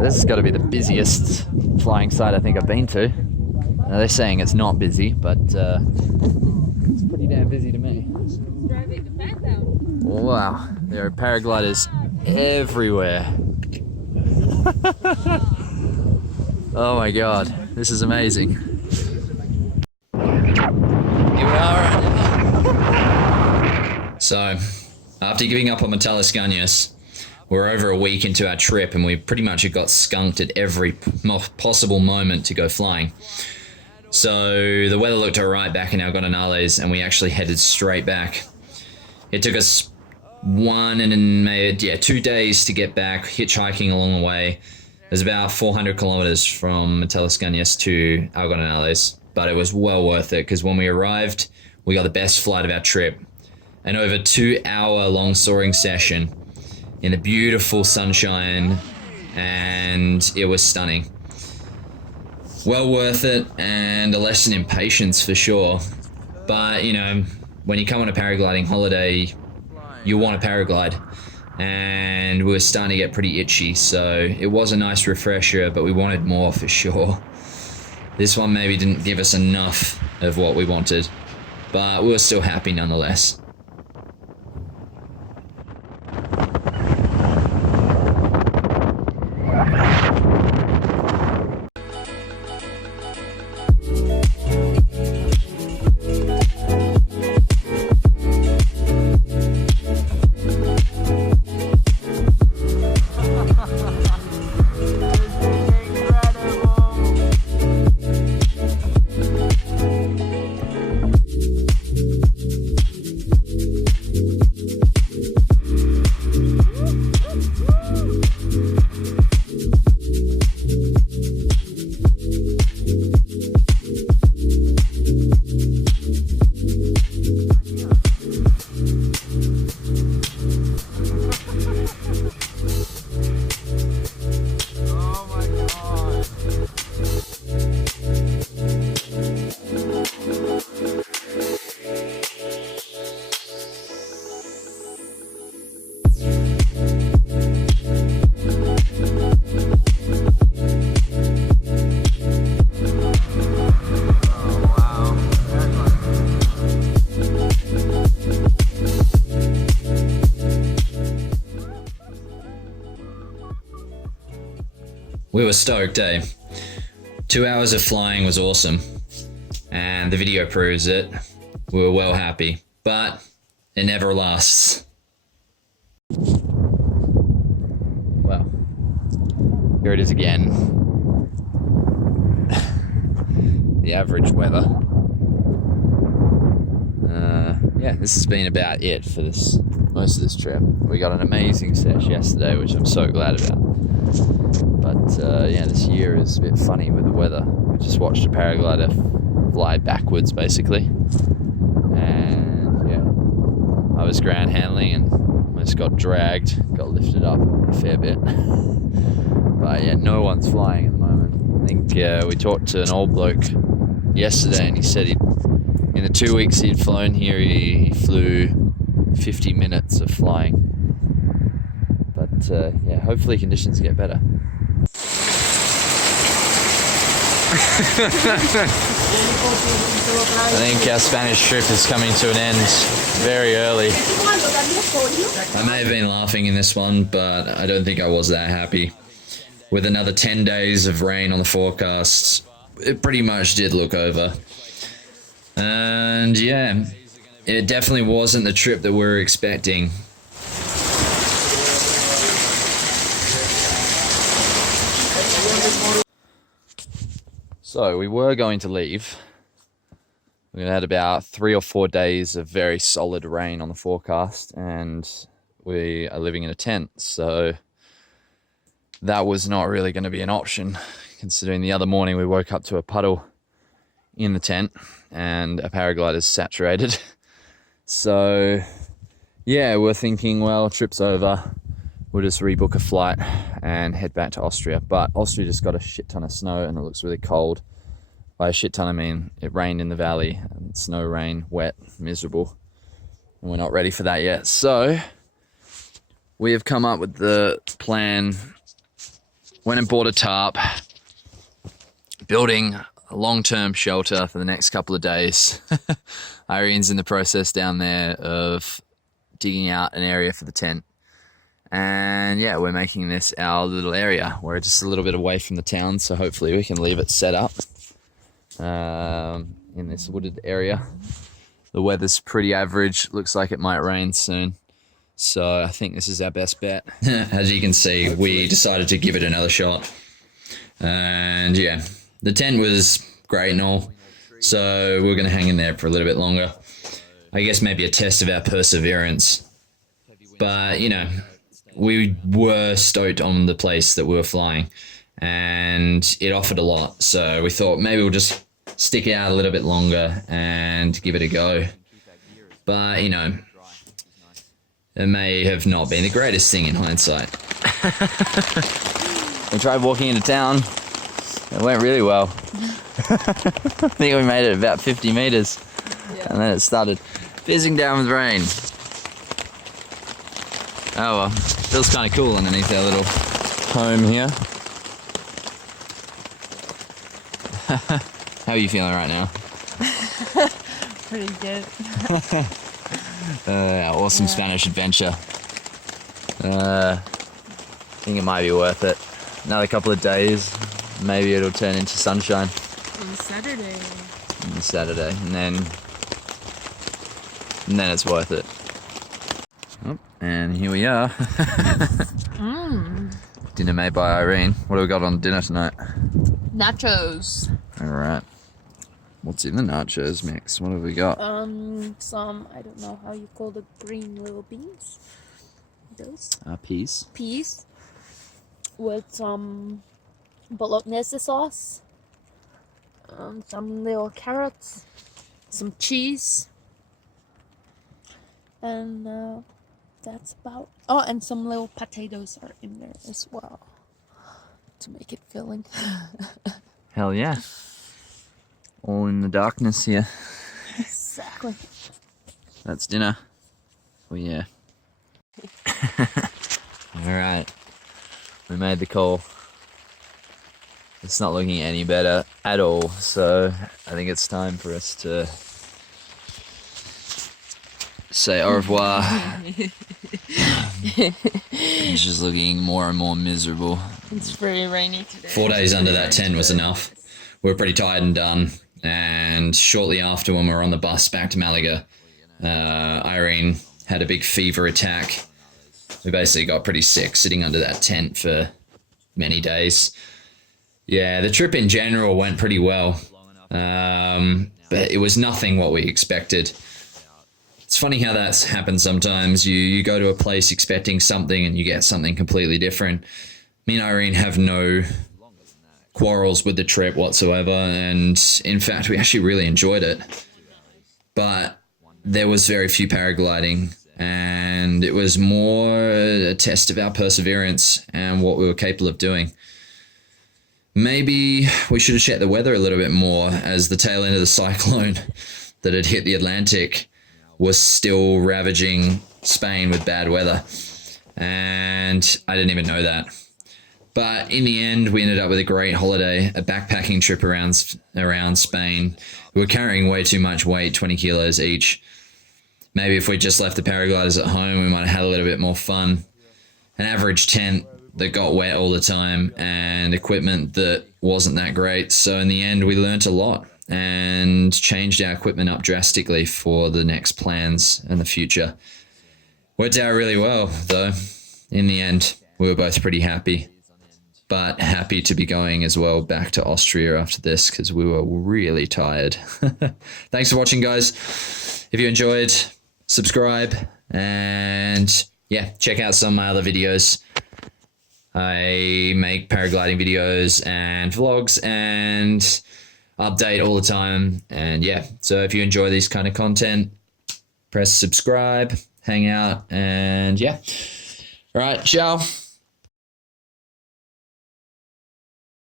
This has got to be the busiest flying site I think I've been to. Now, they're saying it's not busy, but it's pretty damn busy to me. Driving the fan down. Wow, there are paragliders everywhere. Oh my god, this is amazing. Here we are right now. So, after giving up on pt2, we're over a week into our trip and we pretty much got skunked at every possible moment to go flying. So the weather looked alright back in Andalucia and we actually headed straight back. It took us 2 days to get back, hitchhiking along the way. There's about 400 kilometers from pt2 to Andalucia, but it was well worth it because when we arrived, we got the best flight of our trip. An over 2-hour long soaring session in the beautiful sunshine, and it was stunning. Well worth it, and a lesson in patience for sure. But you know, when you come on a paragliding holiday, you want a paraglide, and we were starting to get pretty itchy, so it was a nice refresher, but we wanted more for sure. This one maybe didn't give us enough of what we wanted, but we were still happy nonetheless. We were stoked, eh? 2 hours of flying was awesome, and the video proves it. We were well happy, but it never lasts. Well, here it is again. The average weather. Yeah, this has been about it for most of this trip. We got an amazing sesh yesterday, which I'm so glad about. But yeah, this year is a bit funny with the weather. We just watched a paraglider fly backwards, basically. And yeah, I was ground handling and almost got dragged, got lifted up a fair bit. But yeah, no one's flying at the moment. I think we talked to an old bloke yesterday and he said in the 2 weeks he'd flown here, he flew 50 minutes of flying. But yeah, hopefully conditions get better. I think our Spanish trip is coming to an end very early. I may have been laughing in this one, but I don't think I was that happy. With another 10 days of rain on the forecast, it pretty much did look over. And yeah, it definitely wasn't the trip that we were expecting. So we were going to leave. We had about 3 or 4 days of very solid rain on the forecast, and we are living in a tent, so that was not really going to be an option, considering the other morning we woke up to a puddle in the tent and a paraglider's saturated. So yeah, we're thinking, well, trip's over, we'll just rebook a flight and head back to Austria. But Austria just got a shit ton of snow and it looks really cold. By a shit ton, I mean it rained in the valley, and snow, rain, wet, miserable, and we're not ready for that yet. So we have come up with the plan went and bought a tarp, building a long-term shelter for the next couple of days. Irene's in the process down there of digging out an area for the tent. And yeah, we're making this our little area. We're just a little bit away from the town, so hopefully we can leave it set up in this wooded area. The weather's pretty average. Looks like it might rain soon. So I think this is our best bet. As you can see, we decided to give it another shot. And yeah, the tent was great and all. So we're going to hang in there for a little bit longer. I guess maybe a test of our perseverance. But, you know, we were stoked on the place that we were flying. And it offered a lot. So we thought maybe we'll just stick it out a little bit longer and give it a go. But, you know, it may have not been the greatest thing in hindsight. We tried walking into town. It went really well. I think we made it about 50 meters. Yeah. And then it started fizzing down with rain. Oh well, feels kind of cool underneath our little home here. How are you feeling right now? Pretty good. Our awesome Spanish adventure. I think it might be worth it. Another couple of days, maybe it'll turn into sunshine. On Saturday. On Saturday, and then it's worth it. Oh, and here we are. Dinner made by Irene. What do we got on dinner tonight? Nachos. All right. What's in the nachos mix? What have we got? Some, I don't know how you call the green little beans. Those. Peas. Peas. With some bolognese sauce. Some little carrots. Some cheese. And that's about... Oh, and some little potatoes are in there as well. To make it filling. Hell yeah. All in the darkness here. Exactly. That's dinner. Oh yeah. Alright. We made the call. It's not looking any better at all, so I think it's time for us to say au revoir. It's just looking more and more miserable. It's very rainy today. 4 days under that tent was enough. We were pretty tired and done. And shortly after, when we were on the bus back to Malaga, Irene had a big fever attack. We basically got pretty sick sitting under that tent for many days. Yeah, the trip in general went pretty well. But it was nothing what we expected. It's funny how that's happened sometimes. You go to a place expecting something and you get something completely different. Me and Irene have no quarrels with the trip whatsoever, and in fact we actually really enjoyed it, but there was very few paragliding, and it was more a test of our perseverance and what we were capable of doing. Maybe we should have checked the weather a little bit more, as the tail end of the cyclone that had hit the Atlantic was still ravaging Spain with bad weather, and I didn't even know that. But in the end, we ended up with a great holiday, a backpacking trip around Spain. We were carrying way too much weight, 20 kilos each. Maybe if we just left the paragliders at home, we might have had a little bit more fun. An average tent that got wet all the time and equipment that wasn't that great. So in the end, we learnt a lot and changed our equipment up drastically for the next plans and the future. Worked out really well, though. In the end, we were both pretty happy. But happy to be going as well back to Austria after this, because we were really tired. Thanks for watching, guys. If you enjoyed, subscribe, and yeah, check out some of my other videos. I make paragliding videos and vlogs and update all the time. And yeah, so if you enjoy this kind of content, press subscribe, hang out, and yeah. All right, ciao.